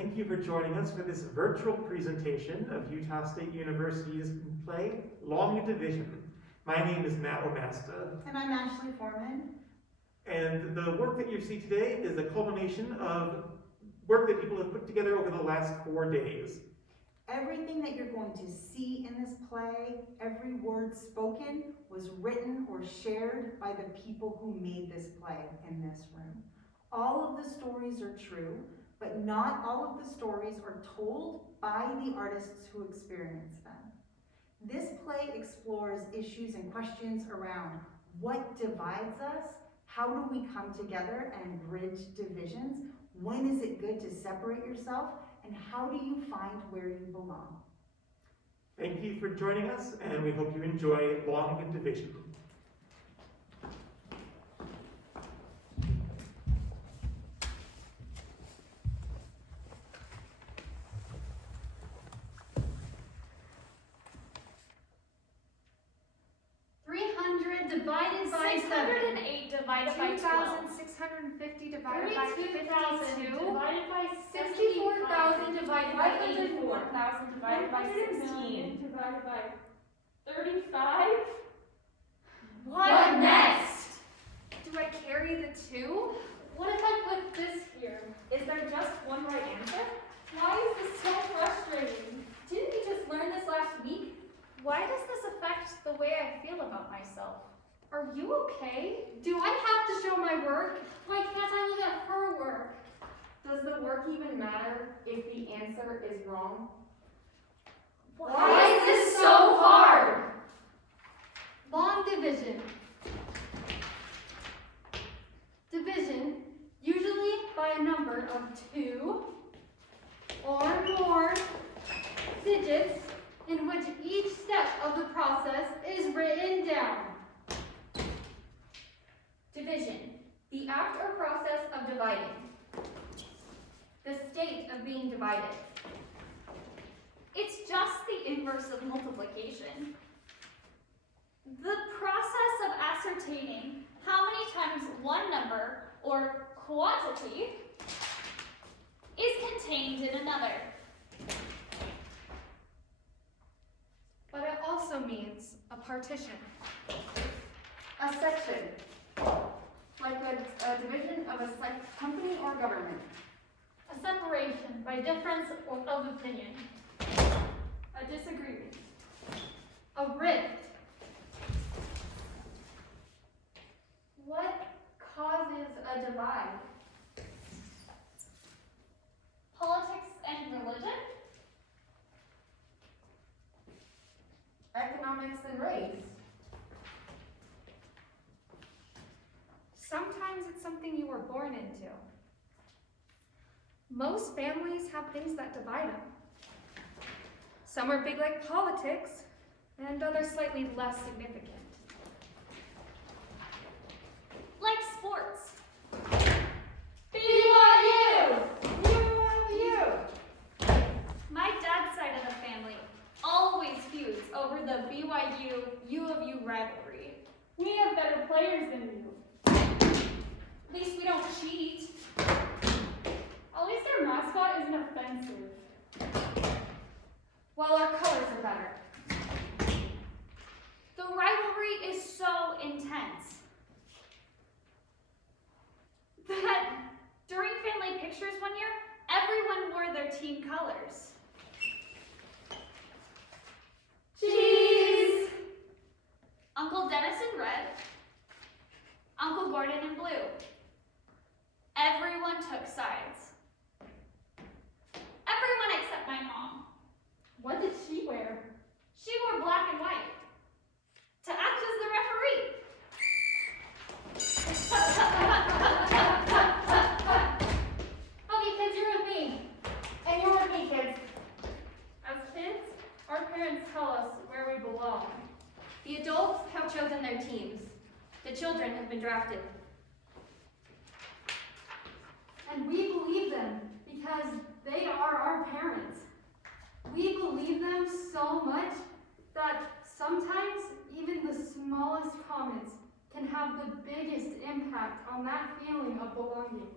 thank you for joining us for this virtual presentation of Utah State University's play, Long Division. My name is Matt Omasta. And I'm Ashley Foreman. And the work that you see today is a culmination of work that people have put together over the last 4 days. Everything that you're going to see in this play, every word spoken, was written or shared by the people who made this play in this room. All of the stories are true, but not all of the stories are told by the artists who experienced them. This play explores issues and questions around what divides us, how do we come together and bridge divisions, when is it good to separate yourself, and how do you find where you belong? Thank you for joining us, and we hope you enjoy Long Division. Divided by 608 divided by 12. 2,650 divided by 52. 32,000 divided by 64,000 divided by 84. 4,000 divided by 16. Divided by 35. What next? Do I carry the 2? What if I put this here? Is there just one right answer? Why is this so frustrating? Didn't we just learn this last week? Why does this affect the way I feel about myself? Are you okay? Do I have to show my work? Why can't I look at her work? Does the work even matter if the answer is wrong? Why is this so hard? Long division. Division, usually by a number of 2 or more digits, in which each step of the process is written down. Division, the act or process of dividing. The state of being divided. It's just the inverse of multiplication. The process of ascertaining how many times one number, or quantity, is contained in another. But it also means a partition. A section, like a division of a company or government. A separation by difference of opinion. A disagreement. A rift. What causes a divide? Politics and religion? Economics and race. Sometimes it's something you were born into. Most families have things that divide them. Some are big like politics, and others slightly less significant. Like sports. BYU! USU! My dad's side of the family always feuds over the BYU U of U rivalry. We have better players than you. At least we don't cheat. At least our mascot isn't offensive. While our colors are better. The rivalry is so intense that during family pictures one year, everyone wore their team colors. Cheese! Uncle Dennis in red, Uncle Gordon in blue. Everyone took sides. Everyone except my mom. What did she wear? She wore black and white to act as the referee. Okay, kids, you're with me. And you're with me, kids. As kids, our parents tell us where we belong. The adults have chosen their teams. The children have been drafted. And we believe them because they are our parents. We believe them so much that sometimes even the smallest comments can have the biggest impact on that feeling of belonging.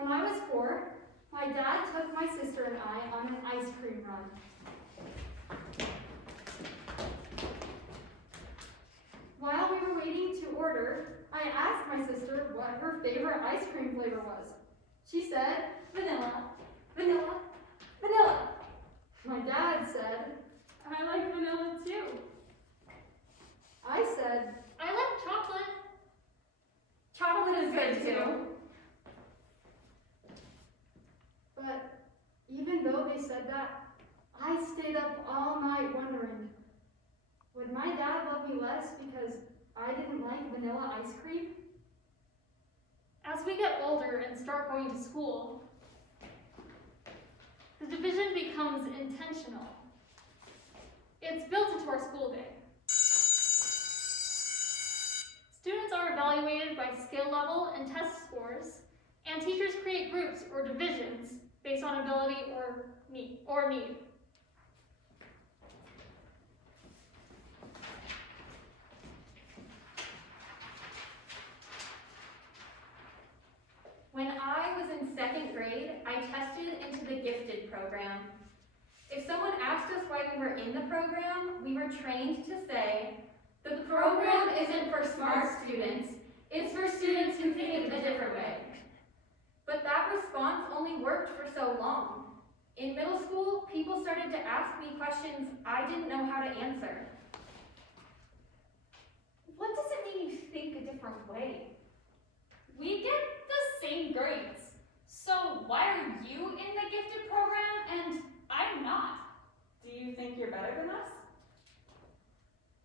When I was 4, my dad took my sister and I on an ice cream run. While we were waiting to order, I asked my sister what her favorite ice cream flavor was. She said, vanilla, vanilla, vanilla. My dad said, I like vanilla too. I said, I like chocolate. Chocolate is good too. but even though they said that, I stayed up all night wondering, would my dad love me less because I didn't like vanilla ice cream? As we get older and start going to school, the division becomes intentional. It's built into our school day. Students are evaluated by skill level and test scores, and teachers create groups or divisions based on ability or need. When I was in 2nd grade, I tested into the gifted program. If someone asked us why we were in the program, we were trained to say, the program isn't for smart students, it's for students who think a different way. But that response only worked for so long. In middle school, people started to ask me questions I didn't know how to answer. What does it mean you think a different way? We get the same grades. So why are you in the gifted program and I'm not? Do you think you're better than us?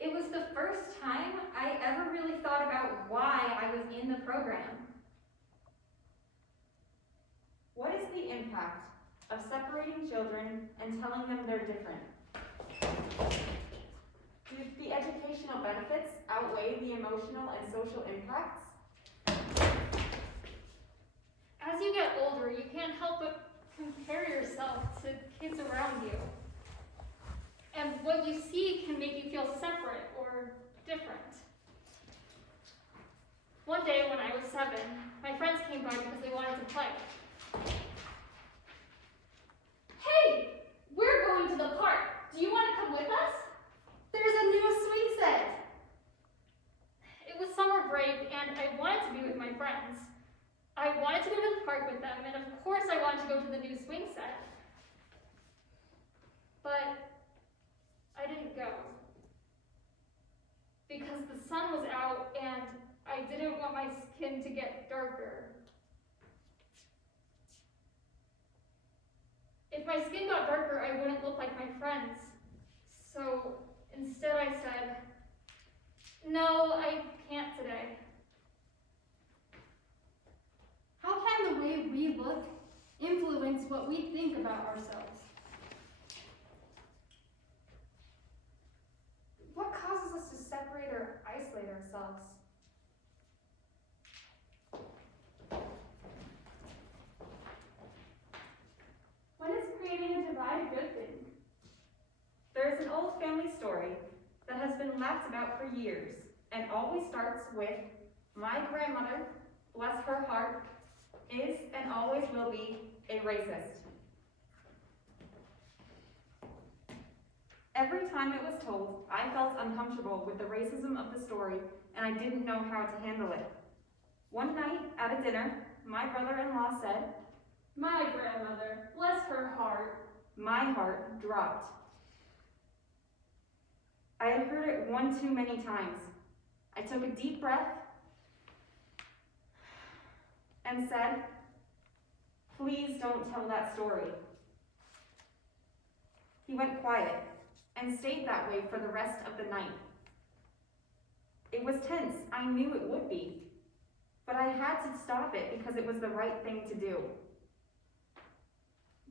It was the first time I ever really thought about why I was in the program. What is the impact of separating children and telling them they're different? Do the educational benefits outweigh the emotional and social impacts? As you get older, you can't help but compare yourself to kids around you. And what you see can make you feel separate or different. One day when I was 7, my friends came by because they wanted to play. Hey, we're going to the park. Do you want to come with us? there's a new swing set. It was summer break and I wanted to be with my friends. I wanted to go to the park with them, and of course I wanted to go to the new swing set. But I didn't go. Because the sun was out and I didn't want my skin to get darker. If my skin got darker, I wouldn't look like my friends. So instead I said, no, I can't today. How can the way we look influence what we think about ourselves? What causes us to separate or isolate ourselves? When is creating a divide a good thing? There's an old family story that has been laughed about for years and always starts with, my grandmother, bless her heart, is and always will be a racist. Every time it was told, I felt uncomfortable with the racism of the story and I didn't know how to handle it. One night at a dinner, my brother-in-law said, My grandmother, bless her heart. my heart dropped. I had heard it one too many times. I took a deep breath and said, please don't tell that story. He went quiet and stayed that way for the rest of the night. It was tense, I knew it would be, but I had to stop it because it was the right thing to do.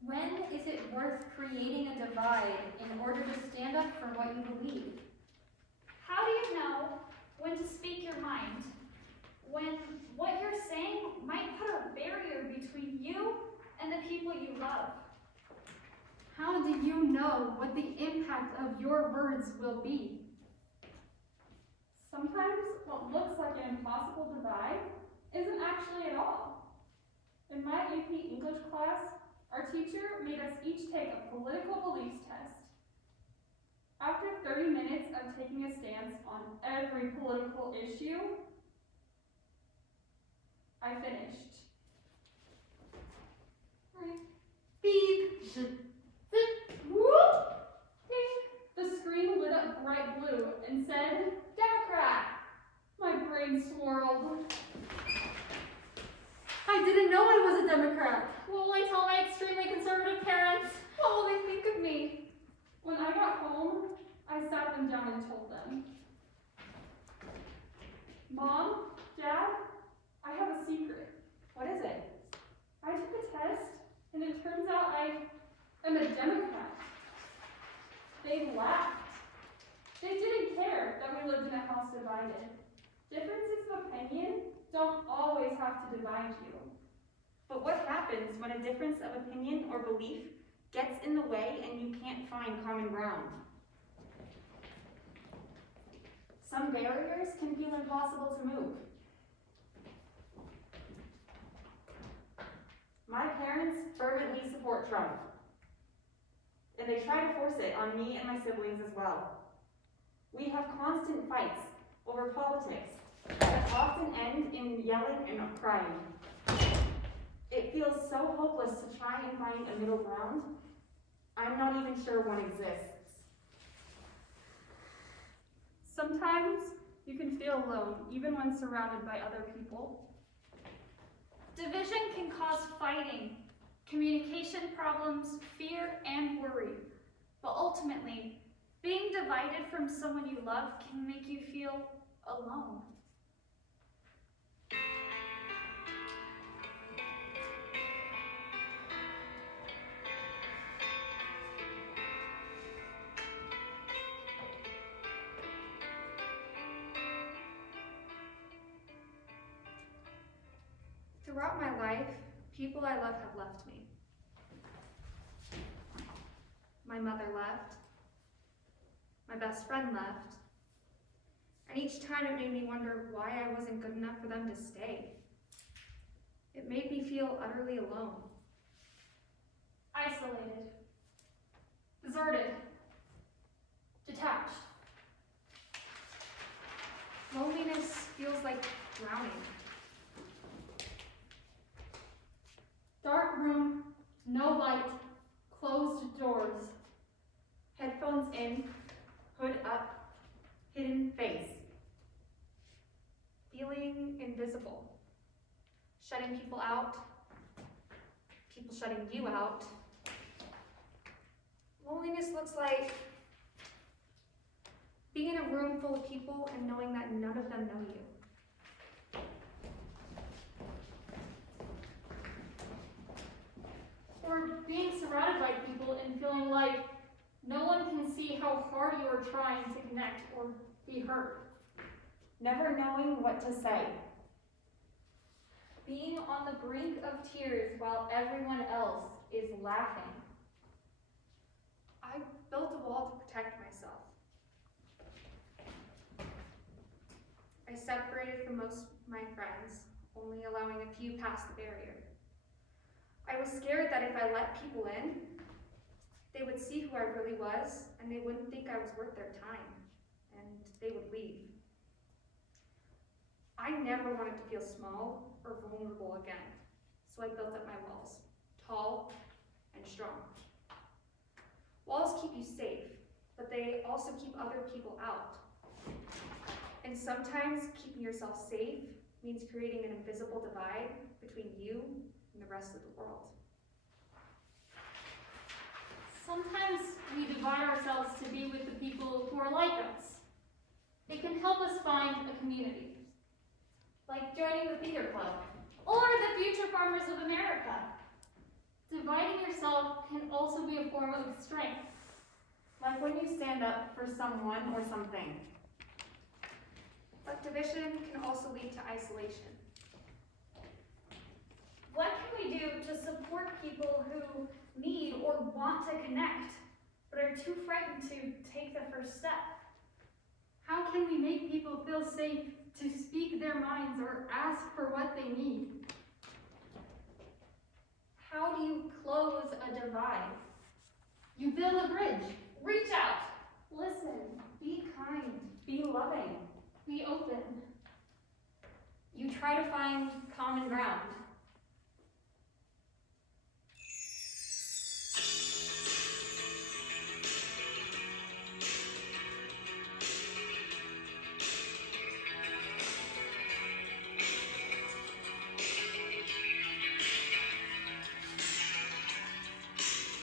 When is it worth creating a divide in order to stand up for what you believe? How do you know when to speak your mind? When what you're saying might put a barrier between you and the people you love? How do you know what the impact of your words will be? Sometimes what looks like an impossible divide isn't actually at all. In my AP English class, our teacher made us each take a political beliefs test. After 30 minutes of taking a stance on every political issue, I finished. Beep. Whoop! Ding! The screen lit up bright blue and said, Democrat! My brain swirled. I didn't know I was a Democrat. What will I tell my extremely conservative parents? What will they think of me? When I got home, I sat them down and told them, Mom, Dad, I have a secret. What is it? I took a test, and it turns out I am a Democrat. They laughed. They didn't care that we lived in a house divided. Differences of opinion don't always have to divide you. But what happens when a difference of opinion or belief gets in the way and you can't find common ground? Some barriers can feel impossible to move. My parents fervently support Trump, and they try to force it on me and my siblings as well. We have constant fights over politics that often end in yelling and crying. It feels so hopeless to try and find a middle ground. I'm not even sure one exists. Sometimes you can feel alone, even when surrounded by other people. Division can cause fighting, communication problems, fear, and worry. But ultimately, being divided from someone you love can make you feel alone. Throughout my life, people I love have left me. My mother left. My best friend left. And each time it made me wonder why I wasn't good enough for them to stay. It made me feel utterly alone. Isolated, deserted, detached. Loneliness feels like drowning. Dark room, no light, closed doors. Headphones in, hood up, hidden face. Feeling invisible. Shutting people out. People shutting you out. Loneliness looks like being in a room full of people and knowing that none of them know you. Or being surrounded by people and feeling like no one can see how hard you are trying to connect or be heard. Never knowing what to say. Being on the brink of tears while everyone else is laughing. I built a wall to protect myself. I separated from most of my friends, only allowing a few past the barrier. I was scared that if I let people in, they would see who I really was, and they wouldn't think I was worth their time, and they would leave. I never wanted to feel small or vulnerable again, so I built up my walls, tall and strong. Walls keep you safe, but they also keep other people out. And sometimes keeping yourself safe means creating an invisible divide between you and the rest of the world. Sometimes we divide ourselves to be with the people who are like us. It can help us find a community, Like joining the theater club. or the Future Farmers of America. Dividing yourself can also be a form of strength. Like when you stand up for someone or something. But division can also lead to isolation. What can we do to support people who need or want to connect, but are too frightened to take the first step? How can we make people feel safe to speak their minds or ask for what they need? How do you close a divide? You build a bridge. Reach out. Listen. Be kind. Be loving. Be open. You try to find common ground.